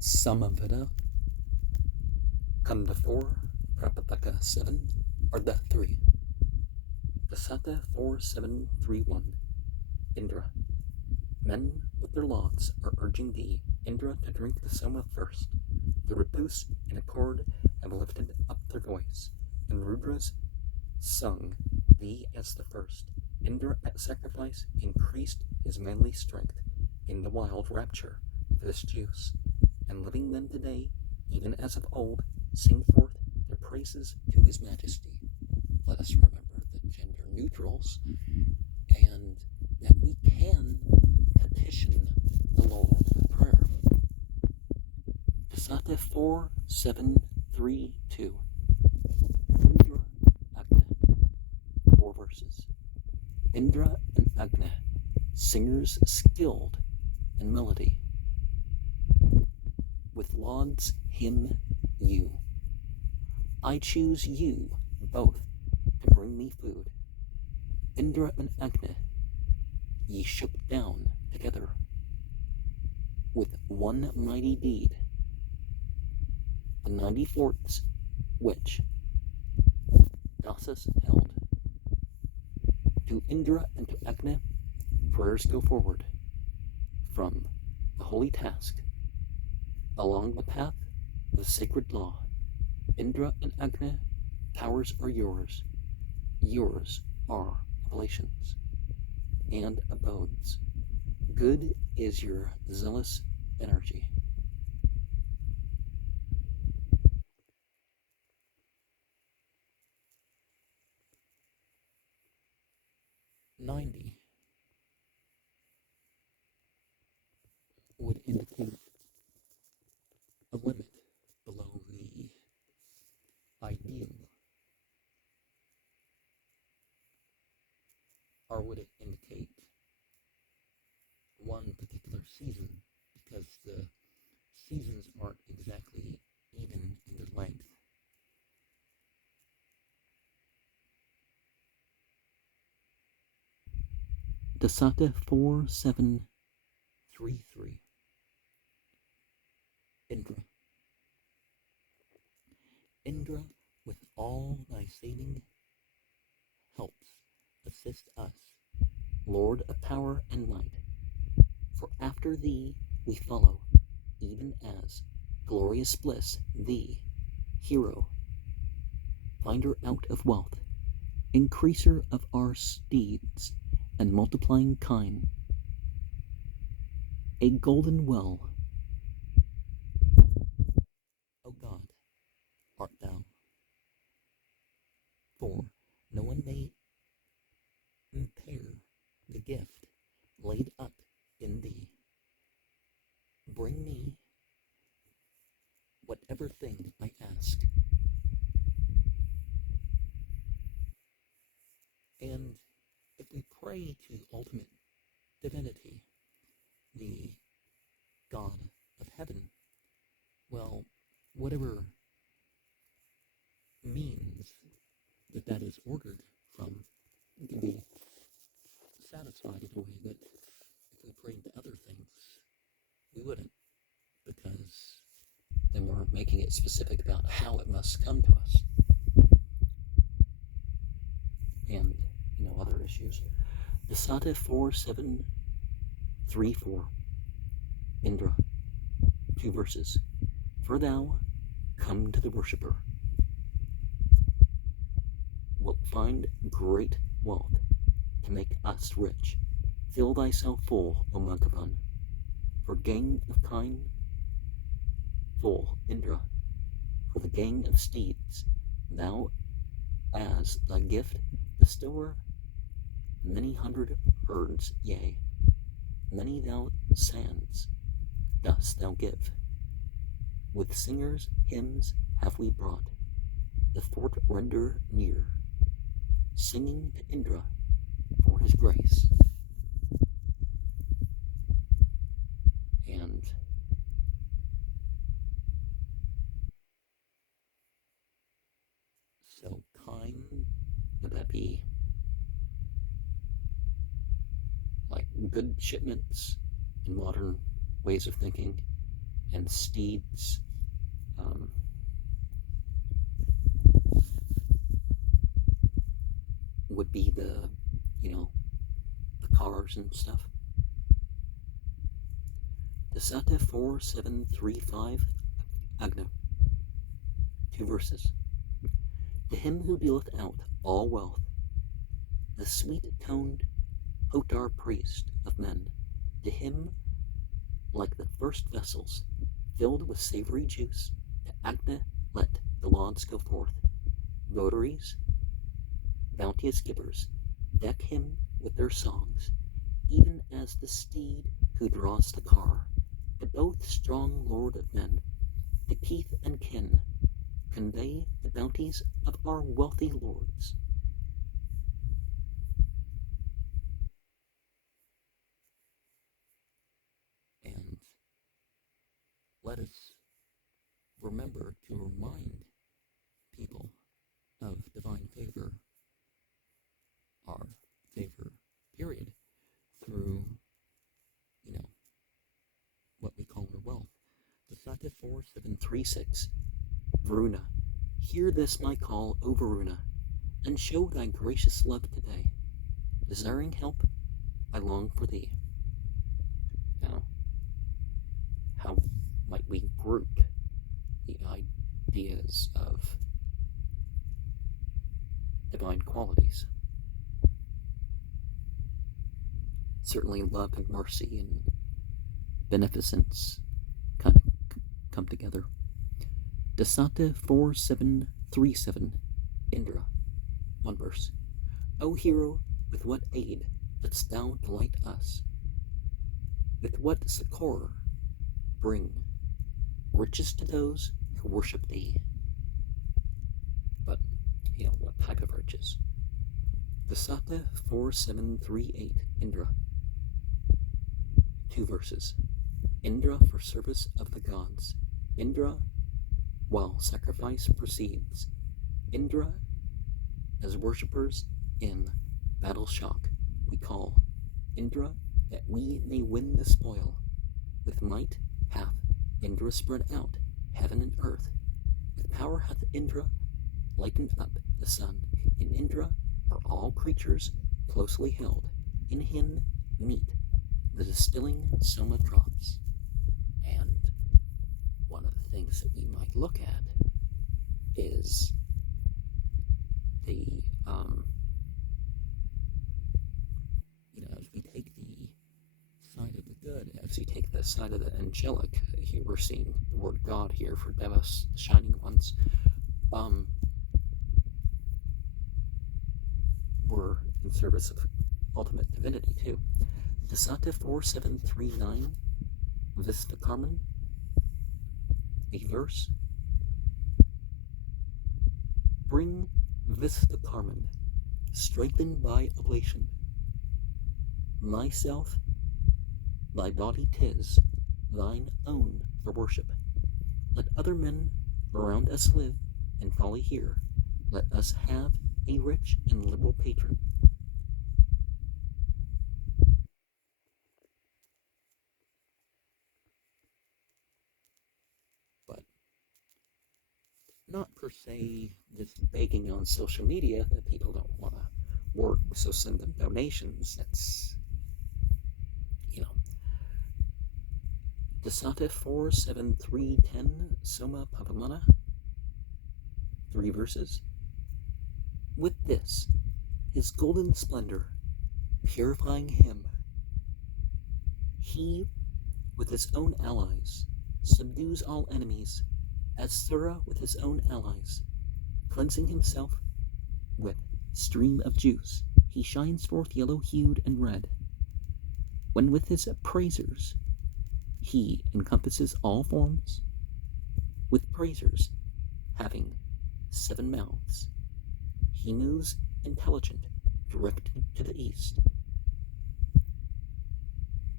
Samaveda, Kanda 4, Prapathaka 7, Ardha 3. Dasata 4731. Indra. Men with their logs are urging thee, Indra, to drink the Soma first. The Ripus in accord have lifted up their voice, and Rudras sung thee as the first. Indra at sacrifice increased his manly strength in the wild rapture of this juice, and living men today, even as of old, sing forth their praises to his majesty. Let us remember the gender neutrals, and that we can petition the Lord with prayer. Dasata 4732. Indra Agna. 4 verses. Indra and Agna, singers skilled in melody. With lauds hymn you. I choose you both to bring me food. Indra and Agna, ye shook down together with one mighty deed. The 90 forts which Dasas held. To Indra and to Agna, prayers go forward from the holy task along the path of sacred law. Indra and Agna, powers are yours. Yours are oblations and abodes. Good is your zealous energy. "90 would indicate a limit below the ideal, or would it indicate one particular season, because the seasons aren't exactly even in their length. Dasata 4733. Indra. Indra, with all thy saving helps, assist us, Lord of power and might. For after thee we follow, even as glorious bliss, thee, hero, finder out of wealth, increaser of our steeds, and multiplying kine, a golden well, O God, art thou. For no one may impair the gift laid up in thee. Bring me whatever thing I ask. And if we pray to ultimate divinity, the God of heaven, well, whatever means that is ordered from, it can be satisfied in a way that if we prayed to other things, we wouldn't, because then we're making it specific about how it must come to us. And, other issues. Dasata 4734. Indra. 2 verses. For thou, come to the worshipper, wilt find great wealth to make us rich. Fill thyself full, O Maghavan, for gang of kine, full, Indra, for the gang of steeds, thou as thy gift bestower, many hundred herds, yea, many thou sands dost thou give. With singers' hymns have we brought the fort render near, singing to Indra for his grace. And so kine, would that be like good shipments in modern ways of thinking, and steeds, would be the cars and stuff. Dasata 4735 Agno. 2 verses. To him who dealeth out all wealth, the sweet-toned Hotar priest of men, to him, like the first vessels, filled with savory juice, to Agna let the lauds go forth. Votaries, bounteous givers, deck him with their songs, even as the steed who draws the car. To both strong lord of men, to kith and kin, convey the bounties of our wealthy lords. And let us remember to remind people of divine favor, our favor, period, through, what we call our wealth. The Sata 4736, Varuna, hear this my call, O Varuna, and show thy gracious love today. Desiring help, I long for thee. Now, how might we group the ideas of divine qualities? Certainly love and mercy and beneficence kind of come together. Dasata 4737 Indra, 1 verse. O hero, with what aid didst thou delight us? With what succor bring riches to those who worship thee? But, what type of riches? Dasata 4738 Indra, 2 verses. Indra for service of the gods. Indra while sacrifice proceeds. Indra as worshippers in battle shock we call. Indra that we may win the spoil. With might hath Indra spread out heaven and earth. With power hath Indra lightened up the sun. In Indra are all creatures closely held. In him meet the distilling soma drops. And one of the things that we might look at is the, as we take the side of the good, as we take the side of the angelic, here we're seeing the word God here for Devas, the shining ones. We're in service of ultimate divinity too. Dasata 4739 Vista Carmen, a verse. Bring Vista Carmen, strengthened by oblation. Myself, thy body 'tis, thine own for worship. Let other men around us live in folly here. Let us have a rich and liberal patron. But not per se just begging on social media that people don't want to work, so send them donations. That's, Dasata 47310 Soma Pavamana, 3 verses. With this, his golden splendor, purifying him, he, with his own allies, subdues all enemies, as Sura with his own allies, cleansing himself with stream of juice, he shines forth yellow-hued and red. When with his praisers he encompasses all forms, with praisers having 7 mouths, he moves intelligent, directed to the east.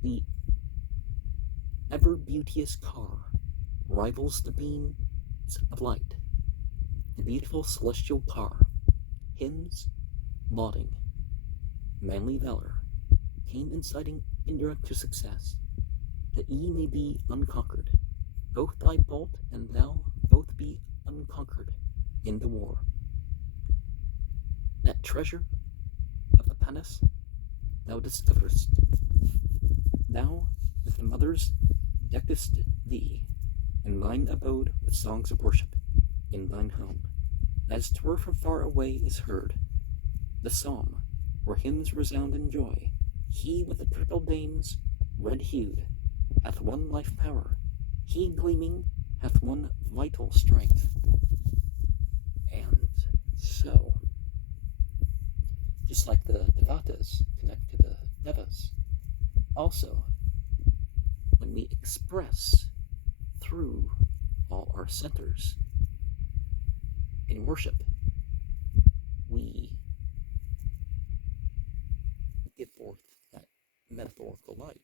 The ever-beauteous car rivals the beams of light. The beautiful celestial car, hymns, lauding, manly valor, came inciting Indra to success, that ye may be unconquered. both thy bolt and thou both be unconquered in the war. That treasure of the Panis thou discoverest. Thou with the mothers deckest thee, and thine abode with songs of worship in thine home, as 'twere from far away is heard the psalm, where hymns resound in joy. He with the triple dames, red-hued, hath one life power. He gleaming hath one vital strength. And so, just like the Devatas connect to the Devas, also, when we express through all our centers in worship, we give forth that metaphorical light.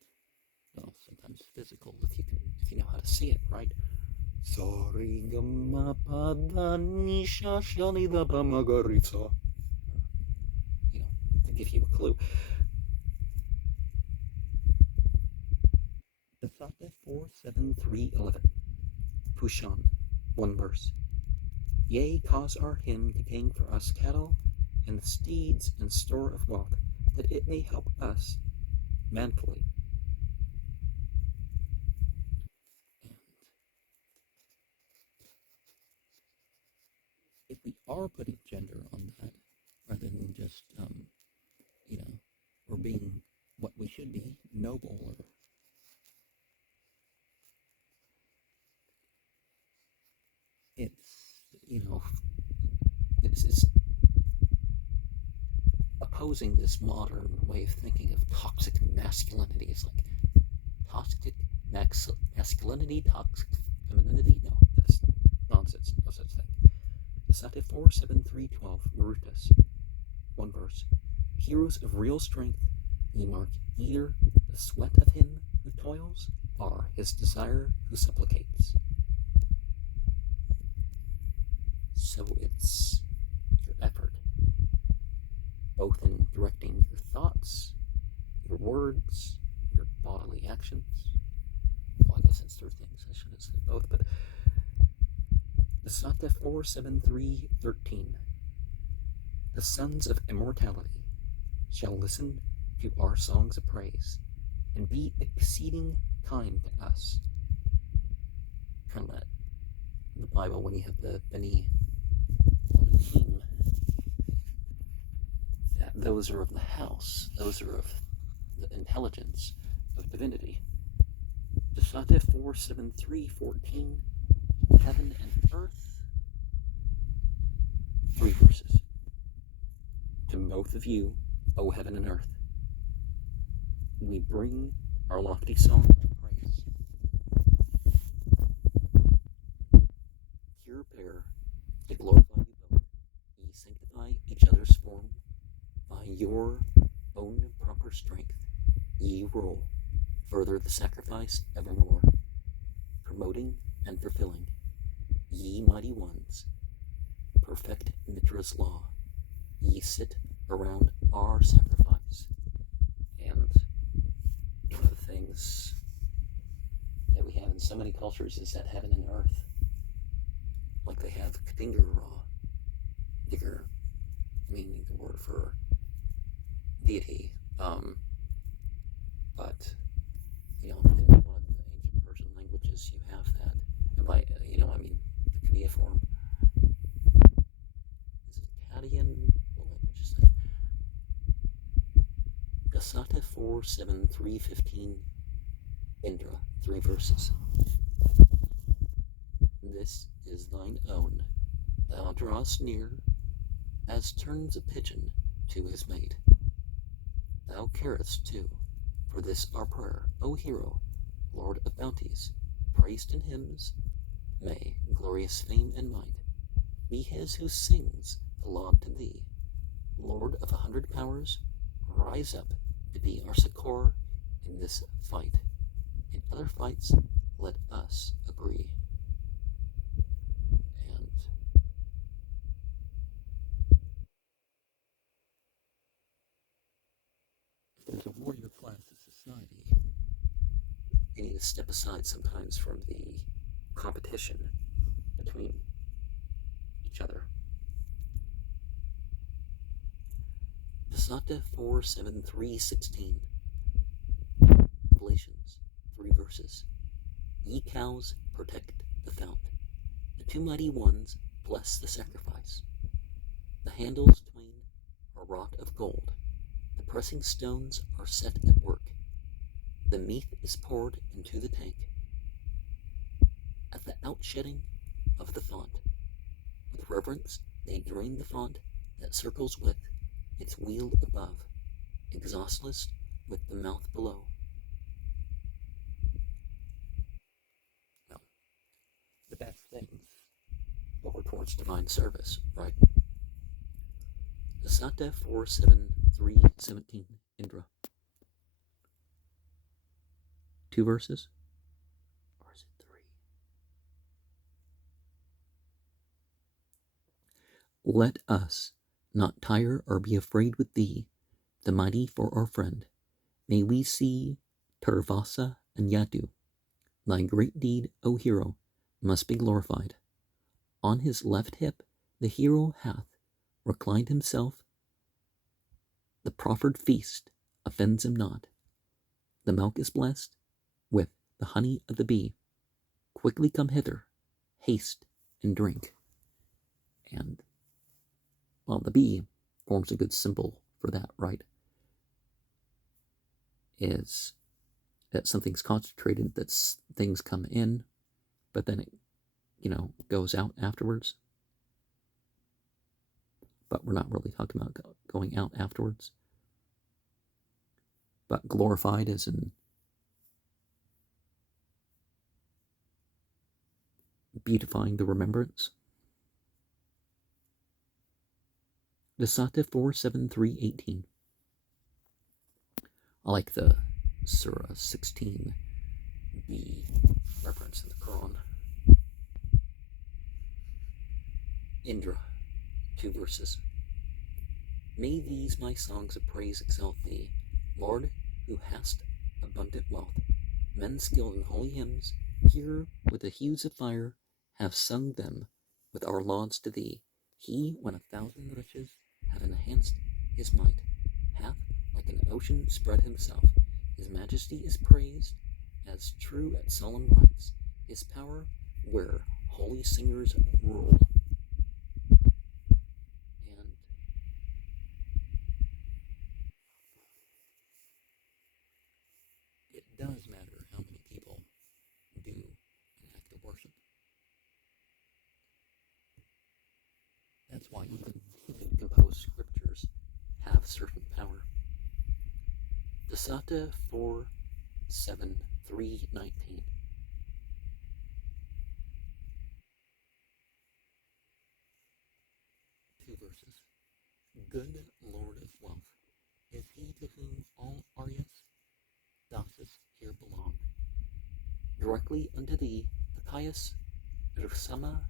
Well, sometimes physical, if you know how to see it, right? Sorry, gamma pada nisha shani da bamagaritsa. To give you a clue. The Thata 47311. Pushan, one verse. Yea, cause our hymn to gain for us cattle and steeds and store of wealth, that it may help us manfully. And if we are putting gender on that, rather than just, or being what we should be, noble, or it's opposing this modern way of thinking of toxic masculinity. It's like toxic masculinity, toxic femininity. No, that's nonsense. No such thing. The Sate 47312, Marutas, one verse. Heroes of real strength, ye mark either the sweat of him who toils, or his desire who supplicates. So it's your effort, both in directing your thoughts, your words, your bodily actions. Well, I guess it's three things. I should have said both, but the Sata 47313. The sons of immortality shall listen to our songs of praise and be exceeding kind to us. Kind of like in the Bible when you have the Beni Elohim, that those are of the house, those are of the intelligence of divinity. The Sata 47314, heaven and earth, 3 verses. To both of you, O heaven and earth, we bring our lofty song of praise. Here pair to glorify you both. Ye sanctify each other's form. By your own proper strength, ye rule further the sacrifice evermore, promoting and fulfilling, ye mighty ones, perfect Mitra's law. Ye sit around our sacrifice. And one of the things that we have in so many cultures is that heaven and earth. Like they have Kadingar, Digger, meaning the word for deity. But, in one of the ancient Persian languages, you have that. And by, the cuneiform. Is it Akkadian? What language is that? Gasata 47315, Indra, 3 verses. This is thine own. Thou drawest near, as turns a pigeon to his mate. Thou carest too, for this our prayer, O hero, Lord of bounties, praised in hymns, may glorious fame and might be his who sings the laud to thee. Lord of 100 powers, rise up to be our succor in this fight. In other fights, let us agree. And if there's a warrior class in society, you need to step aside sometimes from the competition between each other. Vasanta 4:7-3:16. Revelations, 3 verses. Ye cows protect the fount. The two mighty ones bless the sacrifice. The handles twain are wrought of gold. The pressing stones are set at work. The meat is poured into the tank. At the outshedding of the font, with reverence they drain the font that circles with its wheel above, exhaustless with the mouth below. Well, the best things over towards divine service, right? Vasanta 4:7-3:17. Indra. 2 verses? Or is it 3? Let us not tire or be afraid with thee, the mighty for our friend. May we see Turvasa and Yadu. Thy great deed, O hero, must be glorified. On his left hip the hero hath reclined himself. The proffered feast offends him not. The milk is blessed with the honey of the bee. Quickly come hither, haste and drink. And, well, the bee forms a good symbol for that, right? Is that something's concentrated, that things come in, but then it, goes out afterwards. But we're not really talking about going out afterwards. But glorified as in beautifying the remembrance. Vasanta 4:7-3:18. I like the Surah 16b reference in the Quran. Indra, 2 verses. May these my songs of praise exalt thee, Lord, who hast abundant wealth. Men skilled in holy hymns, pure with the hues of fire, have sung them with our lauds to thee. He, when 1,000 riches have enhanced his might, hath like an ocean spread himself. His majesty is praised as true at solemn rites, his power where holy singers rule. And it does matter how many people do an act of worship. That's why even composed scriptures have certain power. Vasanta 4:7-3:19. Two verses. Good Lord of wealth is he to whom all Aryas, Dasas here belong. Directly unto thee, the pious Rsama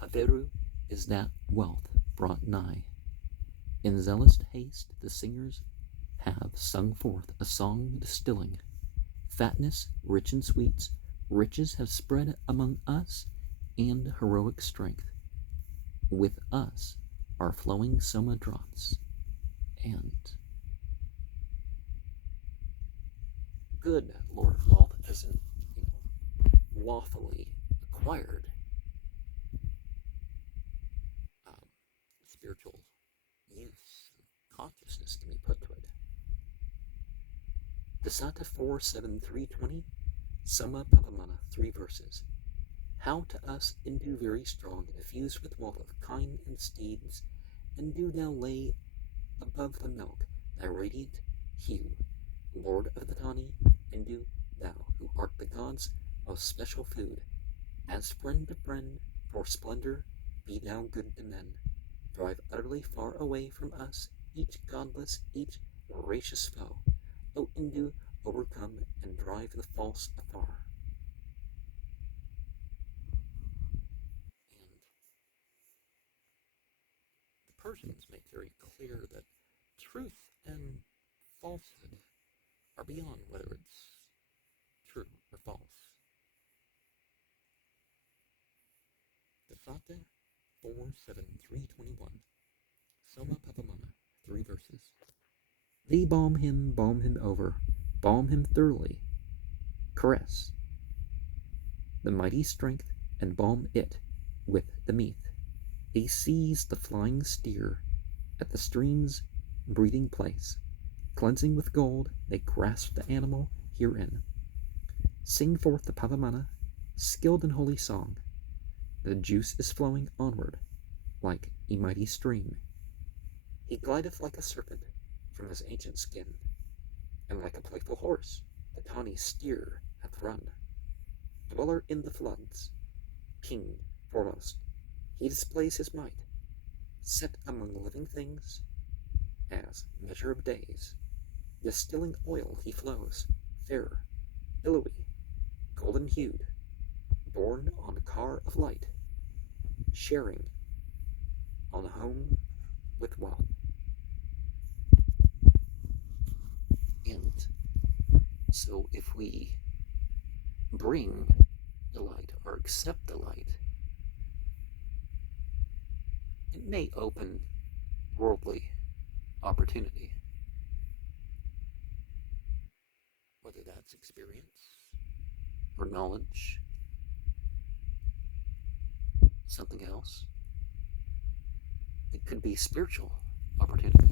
Haveru is that wealth brought nigh. In zealous haste the singers have sung forth a song distilling fatness, rich in sweets, riches have spread among us, and heroic strength. With us are flowing soma drops, and good Lord of wealth, as in lawfully acquired spiritual use, consciousness can be put to it. Vasanta 4:7-3:20. Soma Pavamana, 3 verses. How to us endue very strong, effused with wealth of kine and steeds, and do thou lay above the milk thy radiant hue, Lord of the tawny, and do thou, who art the gods of special food, as friend to friend, for splendor, be thou good to men. Drive utterly far away from us each godless, each voracious foe. O Indu, overcome and drive the false afar. And the Persians make very clear that truth and falsehood are beyond whether it's true or false. Sata 4-7-3-21. Soma Papamana, 3 verses. Thee balm him over, balm him thoroughly. Caress the mighty strength and balm it with the meath. They seize the flying steer at the stream's breathing place. Cleansing with gold, they grasp the animal herein. Sing forth the Pavamana, skilled in holy song. The juice is flowing onward like a mighty stream. He glideth like a serpent from his ancient skin, and like a playful horse the tawny steer hath run. Dweller in the floods, king foremost, he displays his might, set among living things as measure of days. Distilling oil he flows, fair, billowy, golden-hued, borne on a car of light, sharing on home with wealth. And so if we bring the light or accept the light, it may open worldly opportunity. Whether that's experience or knowledge, something else. It could be spiritual opportunity.